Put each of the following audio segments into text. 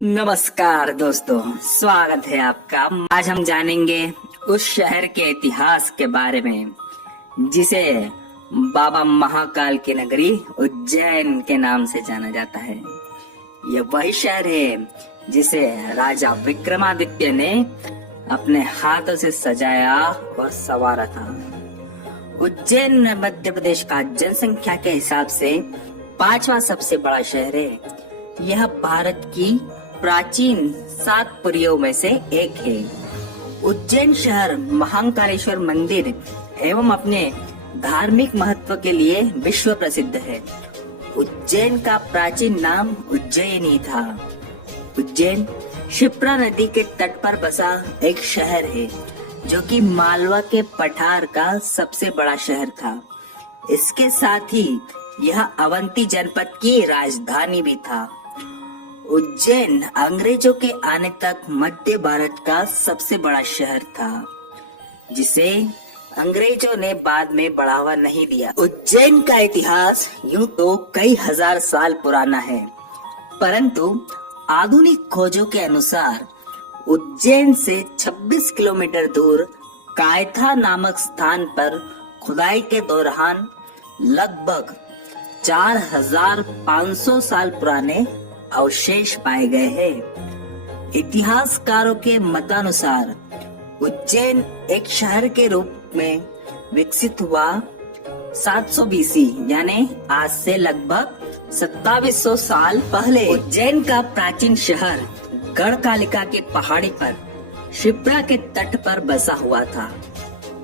नमस्कार दोस्तों, स्वागत है आपका। आज हम जानेंगे उस शहर के इतिहास के बारे में जिसे बाबा महाकाल की नगरी उज्जैन के नाम से जाना जाता है। यह वही शहर है जिसे राजा विक्रमादित्य ने अपने हाथों से सजाया और संवारा था। उज्जैन मध्य प्रदेश का जनसंख्या के हिसाब से 5वां सबसे बड़ा शहर है। यह भारत की प्राचीन 7 पुरियों में से एक है। उज्जैन शहर महाकालेश्वर मंदिर एवं अपने धार्मिक महत्व के लिए विश्व प्रसिद्ध है। उज्जैन का प्राचीन नाम उज्जयिनी था। उज्जैन क्षिप्रा नदी के तट पर बसा एक शहर है जो कि मालवा के पठार का सबसे बड़ा शहर था। इसके साथ ही यह अवंती जनपद की राजधानी भी था। उज्जैन अंग्रेजों के आने तक मध्य भारत का सबसे बड़ा शहर था, जिसे अंग्रेजों ने बाद में बढ़ावा नहीं दिया। उज्जैन का इतिहास यूं तो कई हजार साल पुराना है, परंतु आधुनिक खोजों के अनुसार उज्जैन से 26 किलोमीटर दूर कायथा नामक स्थान पर खुदाई के दौरान लगभग 4500 साल पुराने अवशेष पाए गए हैं। इतिहासकारों के मतानुसार उज्जैन एक शहर के रूप में विकसित हुआ 700 बीसी, यानी आज से लगभग 2700 साल पहले। उज्जैन का प्राचीन शहर गढ़कालिका के पहाड़ी पर क्षिप्रा के तट पर बसा हुआ था।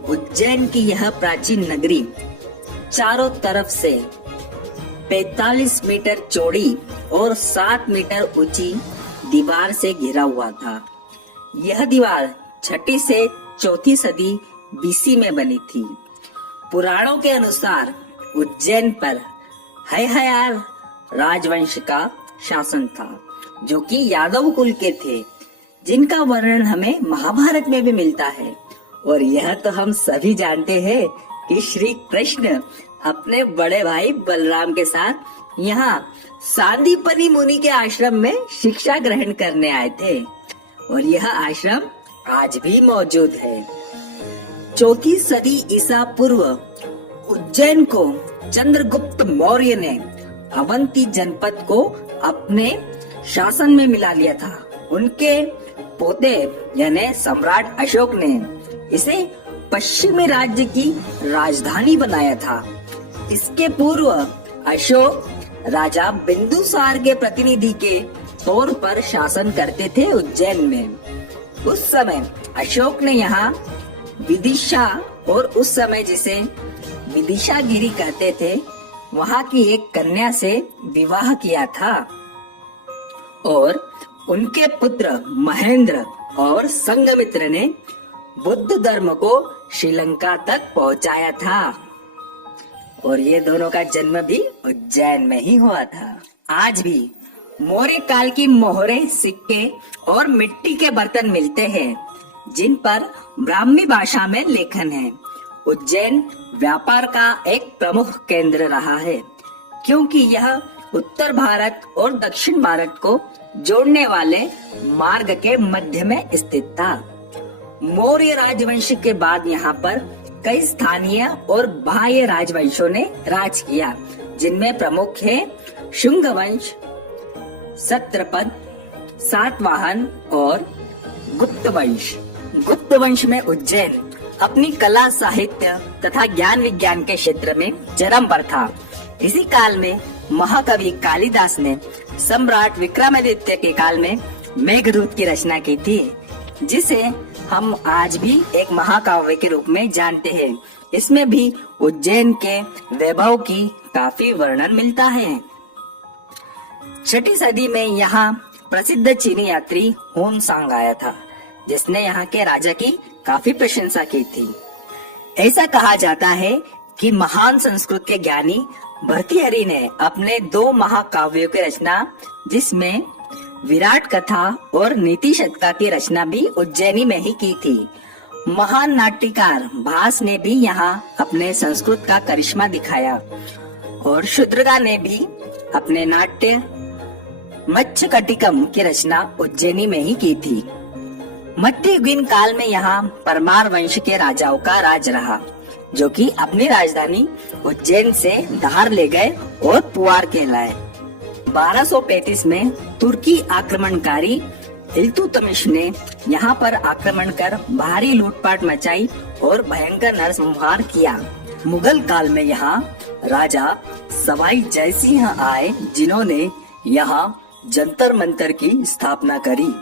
उज्जैन की यह प्राचीन नगरी चारों तरफ से 45 मीटर चौड़ी और 7 मीटर ऊंची दीवार से घिरा हुआ था। यह दीवार 6ठी से 4थी सदी बीसी में बनी थी। पुराणों के अनुसार उज्जैन पर हयहयार राजवंश का शासन था, जो कि यादव कुल के थे, जिनका वर्णन हमें महाभारत में भी मिलता है। और यह तो हम सभी जानते हैं कि श्री कृष्ण अपने बड़े भाई बलराम के साथ यहाँ सांदीपनी मुनि के आश्रम में शिक्षा ग्रहण करने आए थे, और यह आश्रम आज भी मौजूद है। 4थी सदी ईसा पूर्व उज्जैन को चंद्रगुप्त मौर्य ने अवंती जनपद को अपने शासन में मिला लिया था। उनके पोते यानी सम्राट अशोक ने इसे पश्चिमी राज्य की राजधानी बनाया था। इसके पूर्व अशोक राजा बिंदुसार के प्रतिनिधि के तौर पर शासन करते थे उज्जैन में। उस समय अशोक ने यहाँ विदिशा, और उस समय जिसे विदिशागिरी कहते थे, वहाँ की एक कन्या से विवाह किया था, और उनके पुत्र महेंद्र और संघमित्र ने बुद्ध धर्म को श्रीलंका तक पहुँचाया था, और ये दोनों का जन्म भी उज्जैन में ही हुआ था। आज भी मौर्य काल की मोहरें, सिक्के और मिट्टी के बर्तन मिलते हैं, जिन पर ब्राह्मी भाषा में लेखन है। उज्जैन व्यापार का एक प्रमुख केंद्र रहा है, क्योंकि यह उत्तर भारत और दक्षिण भारत को जोड़ने वाले मार्ग के मध्य में स्थित था। मौर्य राजवंश के बाद यहाँ पर कई स्थानीय और बाह्य राजवंशों ने राज किया, जिनमें प्रमुख है शुंग वंश, सत्रपद, सातवाहन और गुप्त वंश। गुप्त वंश में उज्जैन अपनी कला, साहित्य तथा ज्ञान विज्ञान के क्षेत्र में चरम पर था। इसी काल में महाकवि कालिदास ने सम्राट विक्रमादित्य के काल में मेघदूत की रचना की थी, जिसे हम आज भी एक महाकाव्य के रूप में जानते हैं। इसमें भी उज्जैन के वैभव की काफी वर्णन मिलता है। 6ठी सदी में यहाँ प्रसिद्ध चीनी यात्री हुन सांग आया था, जिसने यहाँ के राजा की काफी प्रशंसा की थी। ऐसा कहा जाता है कि महान संस्कृत के ज्ञानी भर्तृहरि ने अपने 2 महाकाव्यों की रचना, जिसमें विराट कथा और नीति शतका की रचना भी उज्जैनी में ही की थी। महान नाट्यकार भास ने भी यहाँ अपने संस्कृत का करिश्मा दिखाया, और शूद्रका ने भी अपने नाट्य मच्छकटिकम की रचना उज्जैनी में ही की थी। मध्ययुगीन काल में यहाँ परमार वंश के राजाओं का राज रहा, जो कि अपनी राजधानी उज्जैन से धार ले गए और पुआर कहलाए। 1235 में तुर्की आक्रमणकारी इल्तुतमिश ने यहाँ पर आक्रमण कर भारी लूटपाट मचाई और भयंकर नरसंहार किया। मुगल काल में यहाँ राजा सवाई जयसिंह आए, जिन्होंने यहाँ जंतर मंतर की स्थापना करी।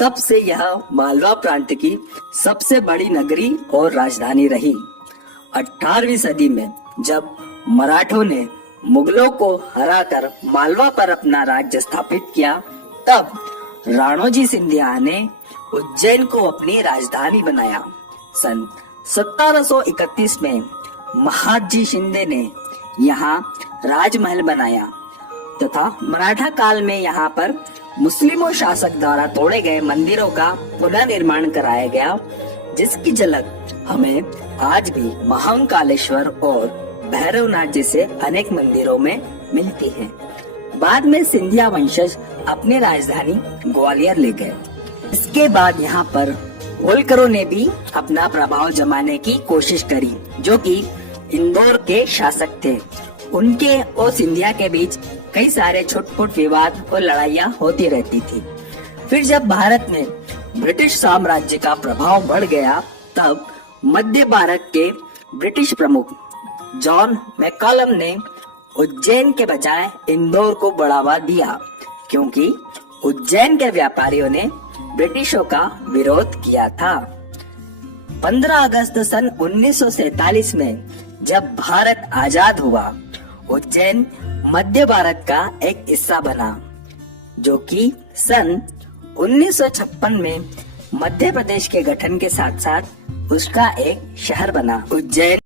तब से यह मालवा प्रांत की सबसे बड़ी नगरी और राजधानी रही। 18वीं सदी में जब मराठों ने मुगलों को हराकर मालवा पर अपना राज्य स्थापित किया, तब राणोजी सिंधिया ने उज्जैन को अपनी राजधानी बनाया। सन 1731 में महादजी शिंदे ने यहाँ राजमहल बनाया तथा मराठा काल में यहाँ पर मुस्लिमों शासक द्वारा तोड़े गए मंदिरों का पुनः निर्माण कराया गया, जिसकी झलक हमें आज भी महाकालेश्वर और भैरवनाथ जैसे अनेक मंदिरों में मिलती है। बाद में सिंधिया वंशज अपनी राजधानी ग्वालियर ले गए। इसके बाद यहाँ पर होलकरों ने भी अपना प्रभाव जमाने की कोशिश करी, जो कि इंदौर के शासक थे। उनके और सिंधिया के बीच कई सारे छोट-मोट विवाद और लड़ाइयाँ होती रहती थी। फिर जब भारत में ब्रिटिश साम्राज्य का प्रभाव बढ़ गया, तब मध्य भारत के ब्रिटिश प्रमुख जॉन मैकॉलम ने उज्जैन के बजाय इंदौर को बढ़ावा दिया, क्योंकि उज्जैन के व्यापारियों ने ब्रिटिशों का विरोध किया था। 15 अगस्त सन 1947 में जब भारत आजाद हुआ, उज्जैन मध्य भारत का एक हिस्सा बना, जो कि सन 1956 में मध्य प्रदेश के गठन के साथ साथ उसका एक शहर बना। उज्जैन